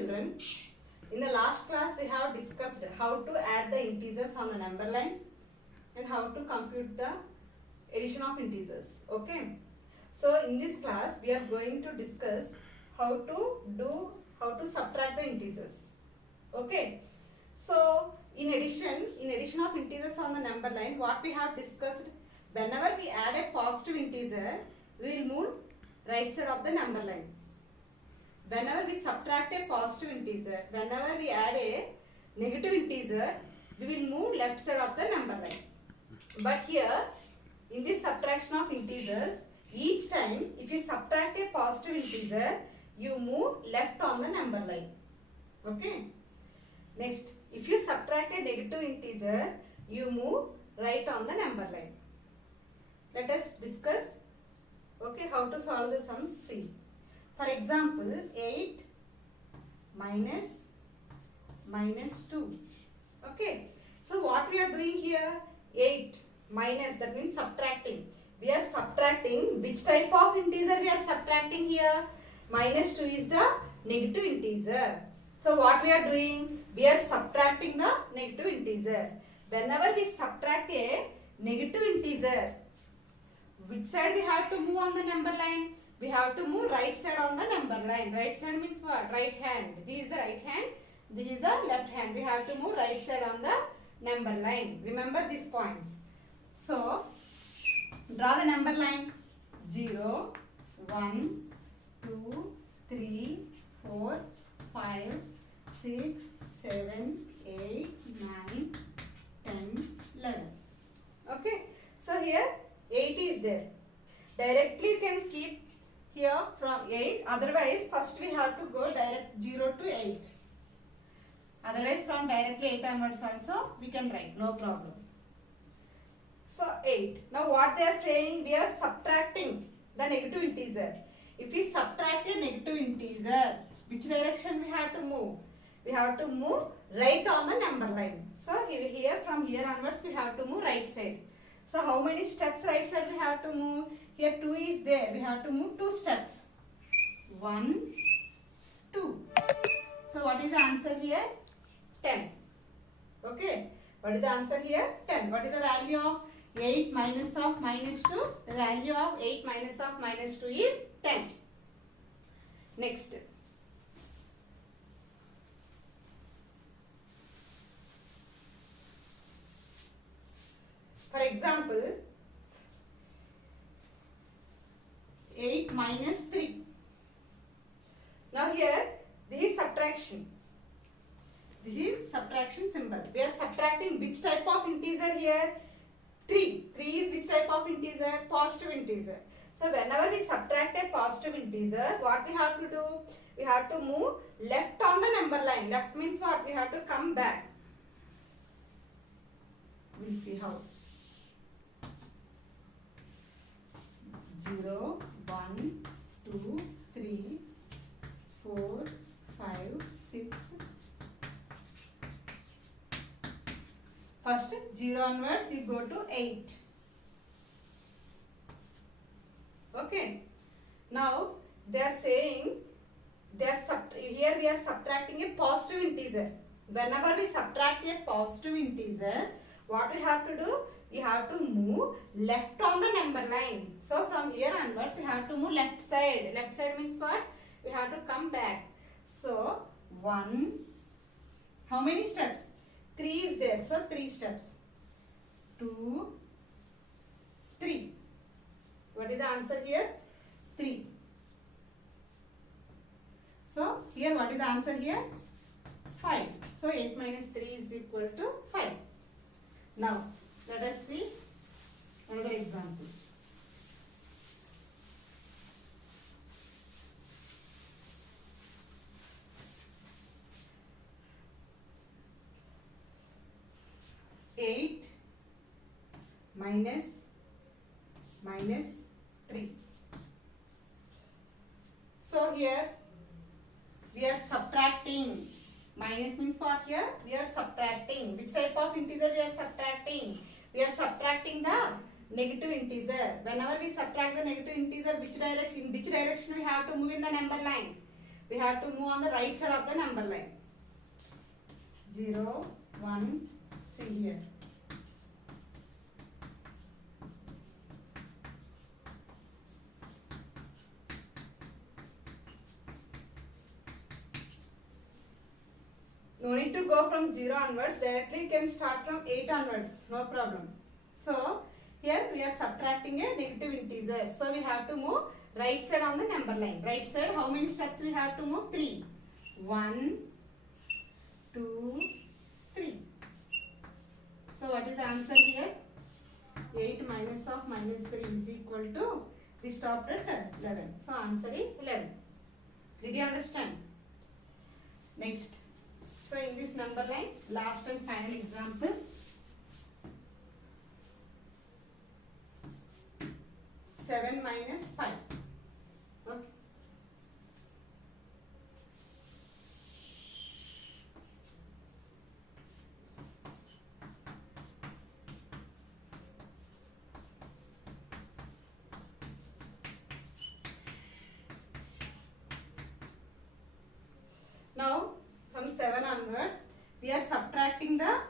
children. In the last class we have discussed how to add the integers on the number line and how to compute the addition of integers. Okay. So in this class we are going to discuss how to subtract the integers. Okay. So in addition of integers on the number line, what we have discussed, whenever we add a positive integer, we will move right side of the number line. Whenever we subtract a positive integer, whenever we add a negative integer, we will move left side of the number line. But here, in this subtraction of integers, each time if you subtract a positive integer, you move left on the number line. Okay. Next, if you subtract a negative integer, you move right on the number line. Let us discuss, okay, how to solve the sums. See. For example, 8 minus 2. Okay. So what we are doing here? 8 minus, that means subtracting. We are subtracting. Which type of integer we are subtracting here? Minus 2 is the negative integer. So what we are doing? We are subtracting the negative integer. Whenever we subtract a negative integer, which side we have to move on the number line? We have to move right side on the number line. Right side means what? Right hand. This is the right hand. This is the left hand. We have to move right side on the number line. Remember these points. So, draw the number line. 0, 1, 2, 3, 4, 5, 6, 7, 8, 9, 10, 11. Okay. So, here 8 is there. Directly you can keep here from 8. Otherwise, first we have to go direct 0 to 8. Otherwise, from directly 8 onwards also, we can write. No problem. So, 8. Now, what they are saying? We are subtracting the negative integer. If we subtract a negative integer, which direction we have to move? We have to move right on the number line. So, here from here onwards, we have to move right side. So, how many steps right side we have to move? Here 2 is there. We have to move 2 steps. 1, 2. So, what is the answer here? 10. Okay. What is the answer here? 10. What is the value of 8 minus of minus 2? The value of 8 minus of minus 2 is 10. Next. For example, 8 minus 3. Now here, this is subtraction. This is subtraction symbol. We are subtracting which type of integer here? 3. 3 is which type of integer? Positive integer. So whenever we subtract a positive integer, what we have to do? We have to move left on the number line. Left means what? We have to come back. We'll see how. 0, 1, 2, 3, 4, 5, 6. First 0 onwards you go to 8. Okay. Now they are saying here we are subtracting a positive integer. Whenever we subtract a positive integer, what we have to do? We have to move left on the number line. So from here onwards we have to move left side. Left side means what? We have to come back. So 1. How many steps? 3 is there. So 3 steps. 2, 3. What is the answer here? 3. So here what is the answer here? 5. So 8 minus 3 is equal to 5. Now let us see another example. Eight minus 3. So here we are subtracting. Minus means what here? We are subtracting. Which type of integer we are subtracting? We are subtracting the negative integer. Whenever we subtract the negative integer, which direction we have to move in the number line? We have to move on the right side of the number line. 0, 1, see here. No need to go from 0 onwards, directly you can start from 8 onwards, no problem. So, here we are subtracting a negative integer. So, we have to move right side on the number line. Right side, how many steps we have to move? 3. 1, 2, 3. So, what is the answer here? 8 minus of minus 3 is equal to, we stopped at 11. So, answer is 11. Did you understand? Next. So, in this number line, last and final example. 7 minus 5. Okay. Now, from 7 onwards, we are subtracting the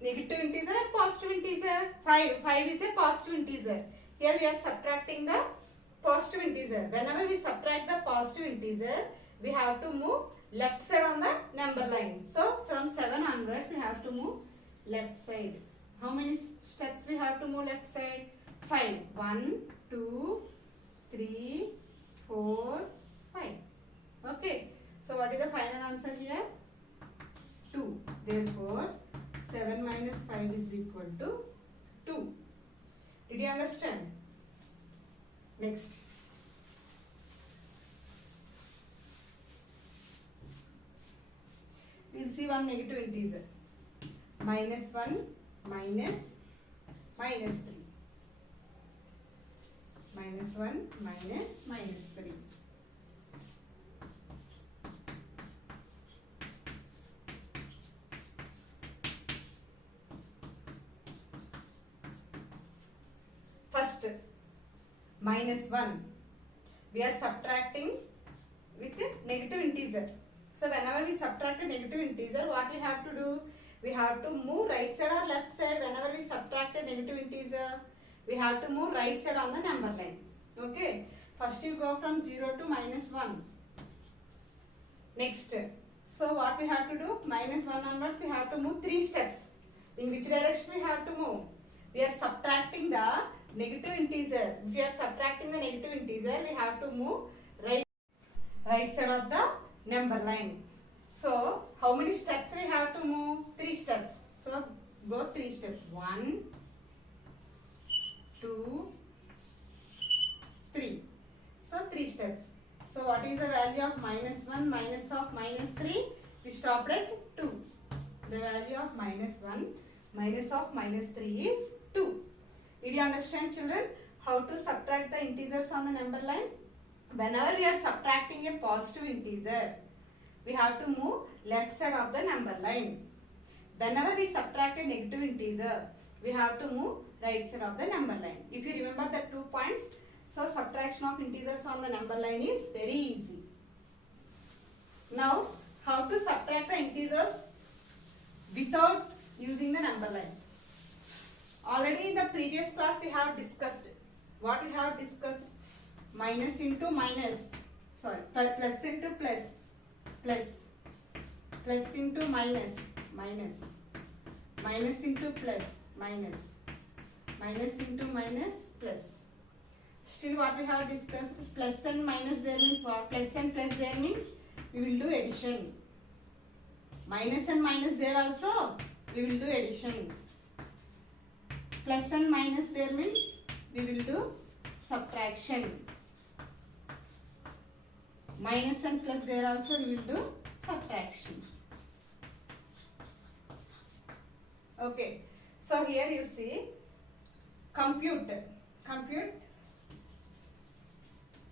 negative integer and positive integer. 5 is a positive integer. Here we are subtracting the positive integer. Whenever we subtract the positive integer, we have to move left side on the number line. So, from 7 onwards, we have to move left side. How many steps we have to move left side? 5. 1, 2, 3, 4, 5. Okay. So, what is the final answer here? 2. Therefore, 7 minus 5 is equal to 2. Did you understand? Next. We will see one negative integer. Minus 1 minus minus 3. Minus 1 minus minus 3. First, minus 1. We are subtracting with a negative integer. So, whenever we subtract a negative integer, what we have to do? We have to move right side or left side. Whenever we subtract a negative integer, we have to move right side on the number line. Okay. First, you go from 0 to minus 1. Next. So, what we have to do? Minus 1 onwards, we have to move 3 steps. In which direction we have to move? We are subtracting the negative integer. If we are subtracting the negative integer, we have to move right side of the number line. So, how many steps we have to move? 3 steps. So, go 3 steps. 1, 2, 3. So, 3 steps. So, what is the value of minus 1 minus of minus 3? We stopped at 2. The value of minus 1 minus of minus 3 is 2. Did you understand, children, how to subtract the integers on the number line? Whenever we are subtracting a positive integer, we have to move left side of the number line. Whenever we subtract a negative integer, we have to move right side of the number line. If you remember the 2 points, so subtraction of integers on the number line is very easy. Now, how to subtract the integers without using the number line? Already in the previous class we have discussed. What we have discussed? Minus into minus. Sorry, plus into plus. Plus. Plus into minus. Minus. Minus into plus. Minus. Minus into minus. Plus. Still what we have discussed? Plus and minus there means what? Plus and plus there means we will do addition. Minus and minus there also we will do addition. Plus and minus there means we will do subtraction. Minus and plus there also we will do subtraction. Okay. So here you see compute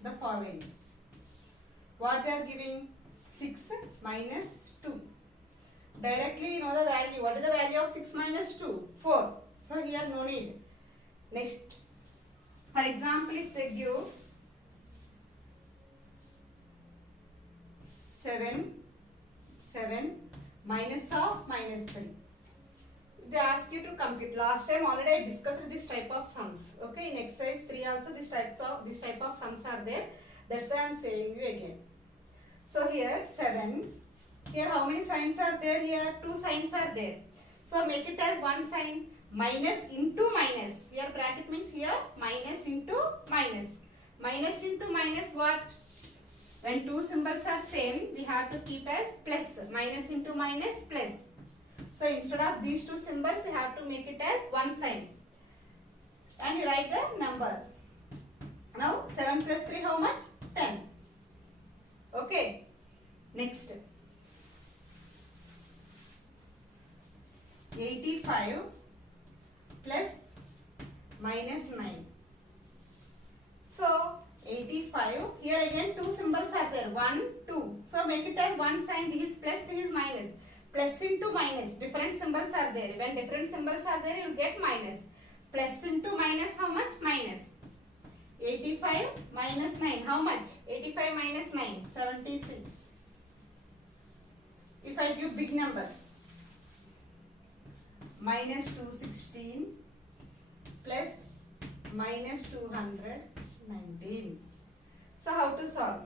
the following. What they are giving? 6 minus 2. Directly you know the value. What is the value of 6 minus 2? 4. So here no need. Next, for example, if they give 7, 7 minus of minus 3. They ask you to compute. Last time already I discussed this type of sums. Okay, in exercise 3 also this type of sums are there. That's why I am saying you again. So here 7. Here how many signs are there? Here 2 signs are there. So make it as one sign. Minus into minus. Here bracket means here minus into minus. Minus into minus what? When two symbols are same, we have to keep as plus. Minus into minus plus. So instead of these two symbols, we have to make it as one sign. And you write the number. Now 7 plus 3 how much? 10. Okay. Next. 85 plus minus 9. So 85, here again two symbols are there, 1, 2. So make it as one sign, this is plus, this is minus. Plus into minus, different symbols are there. When different symbols are there, you will get minus. Plus into minus, how much? Minus. 85 minus 9, how much? 85 minus 9, 76. If I give big numbers, minus 216 plus minus 219. So how to solve?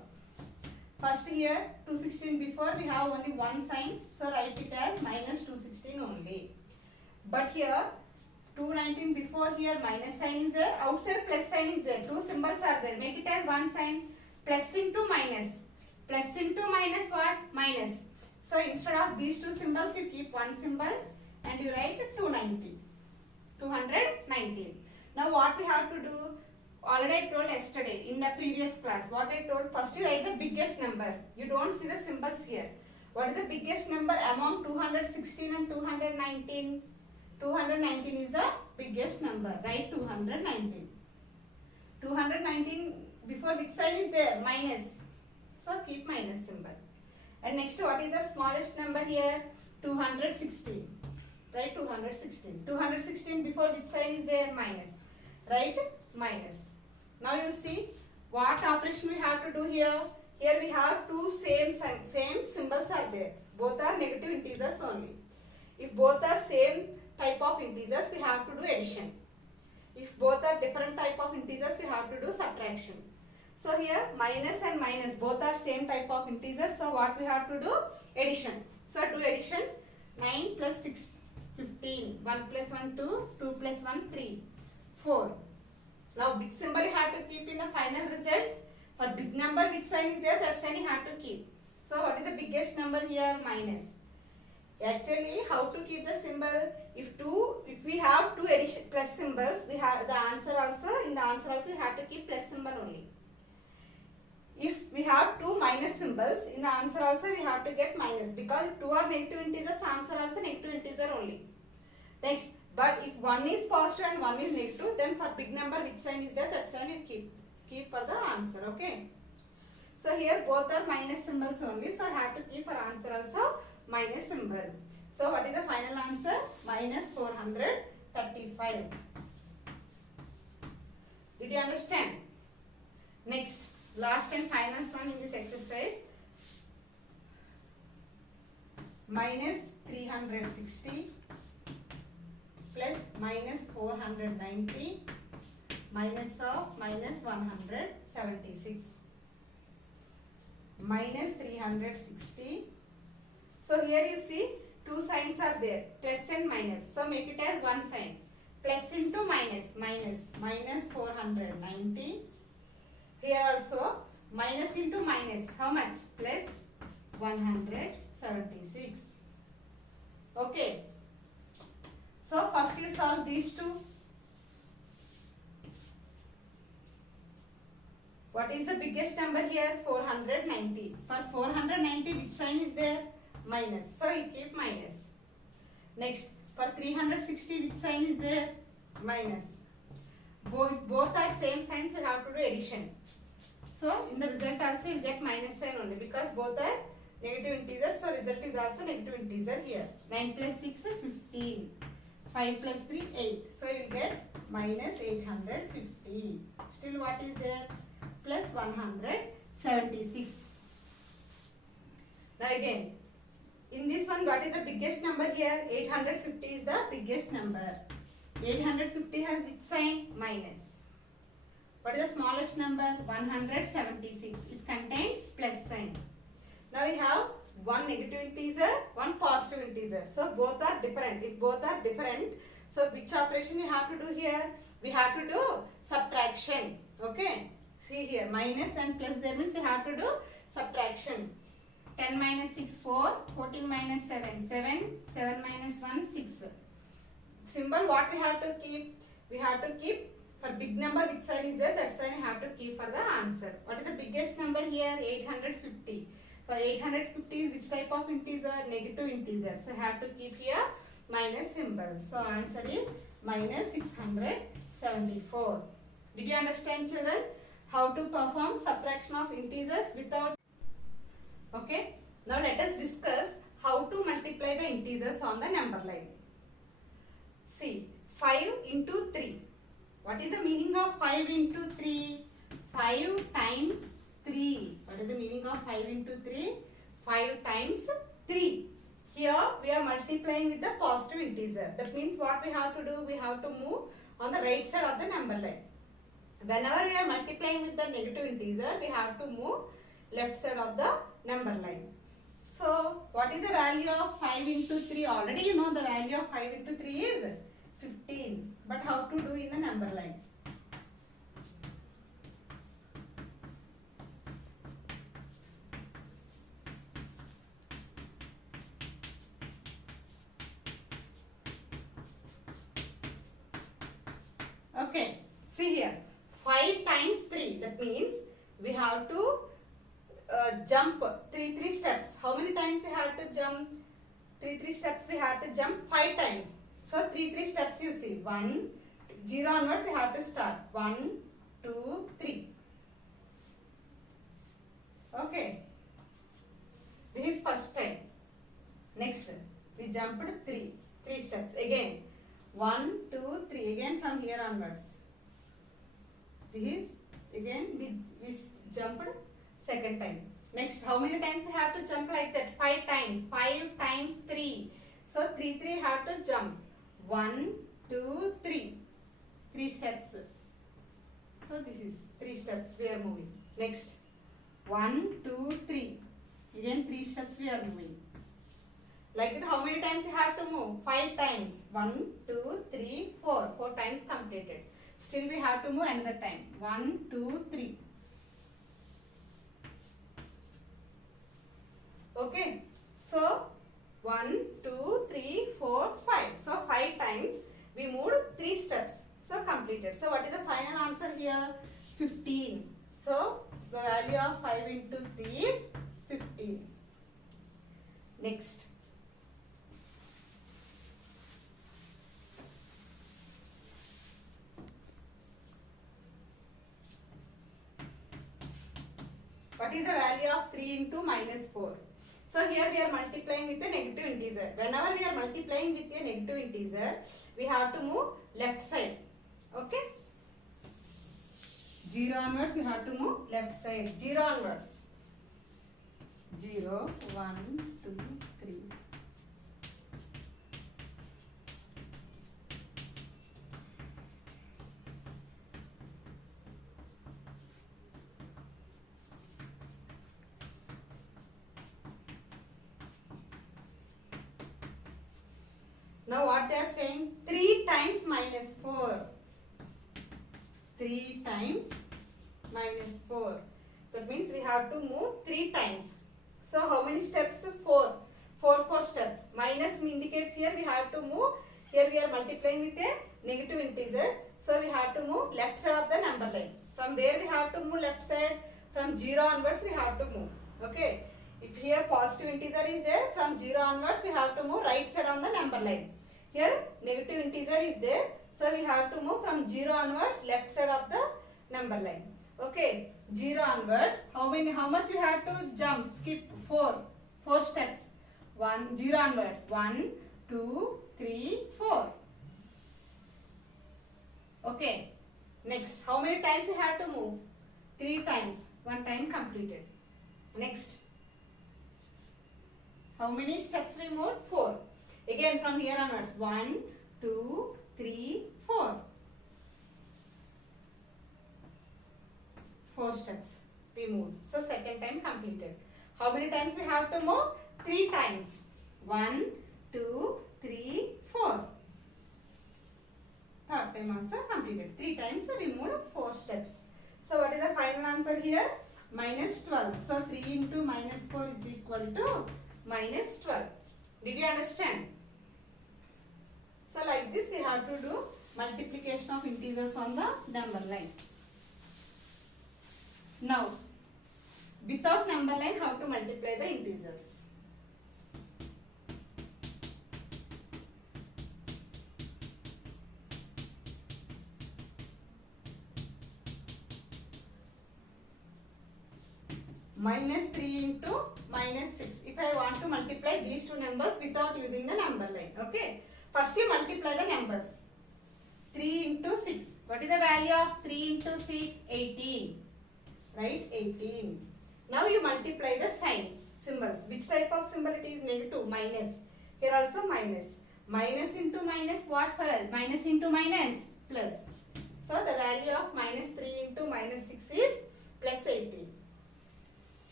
First here 216 before we have only one sign, so write it as minus 216 only. But here 219 before, here minus sign is there, outside plus sign is there, two symbols are there, make it as one sign. Plus into minus. Plus into minus what? Minus. So instead of these two symbols you keep one symbol and you write 219. Now what we have to do? Already I told yesterday in the previous class. What I told, first you write the biggest number. You don't see the symbols here. What is the biggest number among 216 and 219? 219 is the biggest number. Write 219. 219 before which sign is there? Minus. So keep minus symbol. And next, what is the smallest number here? 216. Write 216. 216 before which sign is there? Minus. Write minus. Now you see what operation we have to do here. Here we have two same symbols are there. Both are negative integers only. If both are same type of integers, we have to do addition. If both are different type of integers, we have to do subtraction. So here minus and minus both are same type of integers. So what we have to do? Addition. So do addition. 9 plus 6, 15. 1 plus 1, 2. 2 plus 1, 3. 4. Now big symbol you have to keep in the final result. For big number which sign is there, that sign you have to keep. So what is the biggest number here? Minus. Actually, how to keep the symbol? If we have two addition plus symbols, we have the answer also. In the answer also you have to keep plus symbol only. If we have two minus symbols, in the answer also we have to get minus, because if two are negative integers, answer also negative integer only. Next, but if one is positive and one is negative, then for big number which sign is there, that sign you keep for the answer. Okay. So here both are minus symbols only, so I have to keep for answer also minus symbol. So what is the final answer? Minus 435. Did you understand? Next, last and final sum in this exercise. Minus 360 plus minus 490 minus of minus 176. Minus 360. So here you see two signs are there, plus and minus. So make it as one sign. Plus into minus, minus 490. Here also minus into minus, how much? Plus 176. Okay. So first you solve these two. What is the biggest number here? 490. For 490, which sign is there? Minus. So you keep minus. Next, for 360, which sign is there? Minus. Both are same signs, so you have to do addition. So in the result also you get minus sign only, because both are negative integers. So result is also negative integer here. 9 plus 6 is 15. 5 plus 3, 8. So you get minus 850. Still what is there? Plus 176. Now again, in this one, what is the biggest number here? 850 is the biggest number. 850 has which sign? Minus. What is the smallest number? 176. It contains plus sign. Now we have one negative integer, one positive integer. So both are different. If both are different, so which operation we have to do here? We have to do subtraction. Okay. See here, minus and plus there means we have to do subtraction. 10 minus 6, 4. 14 minus 7, 7. 7 minus 1, 6. Symbol what we have to keep? We have to keep for big number which sign is there, that sign you have to keep for the answer. What is the biggest number here? 850. For 850 is which type of integer? Negative integer. So have to keep here minus symbol. So answer is minus 674. Did you understand, children? How to perform subtraction of integers without... Okay. Now let us discuss how to multiply the integers on the number line. See, 5 into 3. What is the meaning of 5 into 3? 5 times 3. What is the meaning of 5 into 3? 5 times 3. Here we are multiplying with the positive integer. That means what we have to do? We have to move on the right side of the number line. Whenever we are multiplying with the negative integer, we have to move left side of the number line. So, what is the value of 5 into 3? Already you know the value of 5 into 3 is 15. But how to do in the number line? Okay, see here. 5 times 3. That means we have to jump 3 steps. How many times we have to jump? 3 steps we have to jump 5 times. So 3 steps you see. 1, 0 onwards we have to start. 1, 2, 3. Okay. This is first time. Next, we jumped 3 steps. Again, 1, 2, 3. Again from here onwards. This is again we jumped second time. Next, how many times we have to jump like that? 5 times. 5 times 3. So 3 have to jump. 1, 2, 3. 3 steps. So this is 3 steps we are moving. Next, 1, 2, 3. Again 3 steps we are moving. Like that, how many times you have to move? 5 times. 1, 2, 3, 4. 4 times completed. Still we have to move another time. 1, 2, 3. Okay. So 1, 2, 3, 4, 5. So 5 times we moved 3 steps. So completed. So what is the final answer here? 15. So the value of 5 into 3 is 15. Next. What is the value of 3 into minus 4? So here we are multiplying with a negative integer. Whenever we are multiplying with a negative integer, we have to move left side. Okay? 0 onwards we have to move left side. 0 onwards. 0, 1, 2, 3. Now what they are saying? 3 times minus 4. 3 times minus 4. That means we have to move 3 times. So how many steps? 4. 4 steps. Minus indicates here we have to move. Here we are multiplying with a negative integer. So we have to move left side of the number line. From where we have to move left side? From 0 onwards we have to move. Okay. If here positive integer is there, from 0 onwards we have to move right side on the number line. Here negative integer is there. So we have to move from 0 onwards left side of the number line. Okay. 0 onwards. How much you have to jump? Skip 4. 4 steps. 0 onwards. 1, 2, 3, 4. Okay. Next. How many times you have to move? 3 times. 1 time completed. Next. How many steps we moved? 4. Again from here onwards. 1, 2, 3, 4. 4 steps we moved. So second time completed. How many times we have to move? 3 times. 1, 2, 3, 4. Third time also completed. 3 times we moved 4 steps. So what is the final answer here? Minus 12. So 3 into minus 4 is equal to minus 12. Did you understand? So like this we have to do multiplication of integers on the number line. Now, without number line, how to multiply the integers? Minus 3 into minus 6. If I want to multiply these two numbers without using the number line. Okay. First you multiply the numbers. 3 into 6. What is the value of 3 into 6? 18. Right? 18. Now you multiply the signs, symbols. Which type of symbol it is? Negative, minus. Here also minus. Minus into minus, what for us? Minus into minus, plus. So the value of minus 3 into minus 6 is plus 18.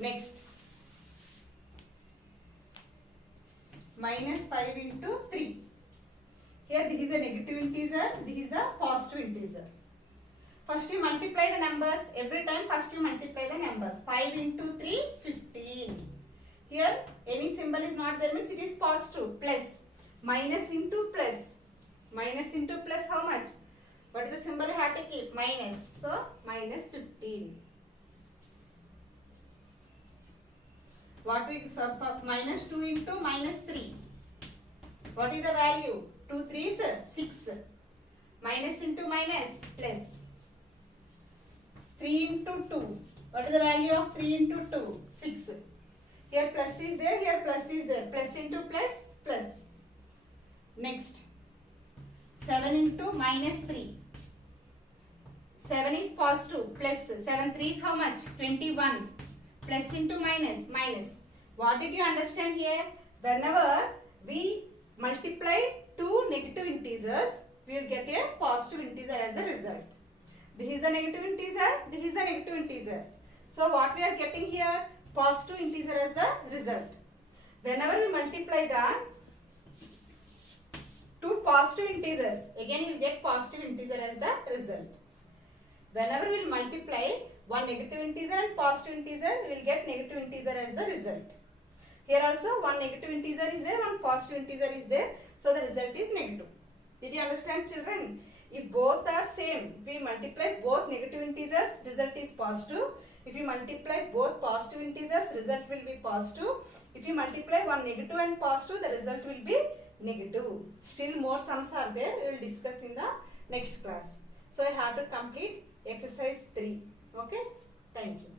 Next. Minus 5 into 3. Here this is a negative integer, this is a positive integer. First you multiply the numbers. Every time first you multiply the numbers. 5 into 3, 15. Here any symbol is not there means it is positive. Plus. Minus into plus. Minus into plus how much? What is the symbol you have to keep? Minus. So minus 15. What we minus 2 into minus 3. What is the value? 2 3s 6. Minus into minus plus. 3 into 2. What is the value of 3 into 2? 6. Here plus is there, here plus is there. Plus into plus, plus. Next. 7 into minus 3. 7 is positive, plus 7 3 is how much? 21. Plus into minus, minus. What did you understand here? Whenever we multiply two negative integers, we will get a positive integer as the result. This is the negative integer, this is the negative integer. So what we are getting here? Positive integer as the result. Whenever we multiply the two positive integers, again you will get positive integer as the result. Whenever we will multiply one negative integer and positive integer, we will get negative integer as the result. Here also one negative integer is there, one positive integer is there. So the result is negative. Did you understand, children? If both are same, if we multiply both negative integers, result is positive. If you multiply both positive integers, result will be positive. If you multiply one negative and positive, the result will be negative. Still more sums are there. We will discuss in the next class. So I have to complete exercise 3. Okay? Thank you.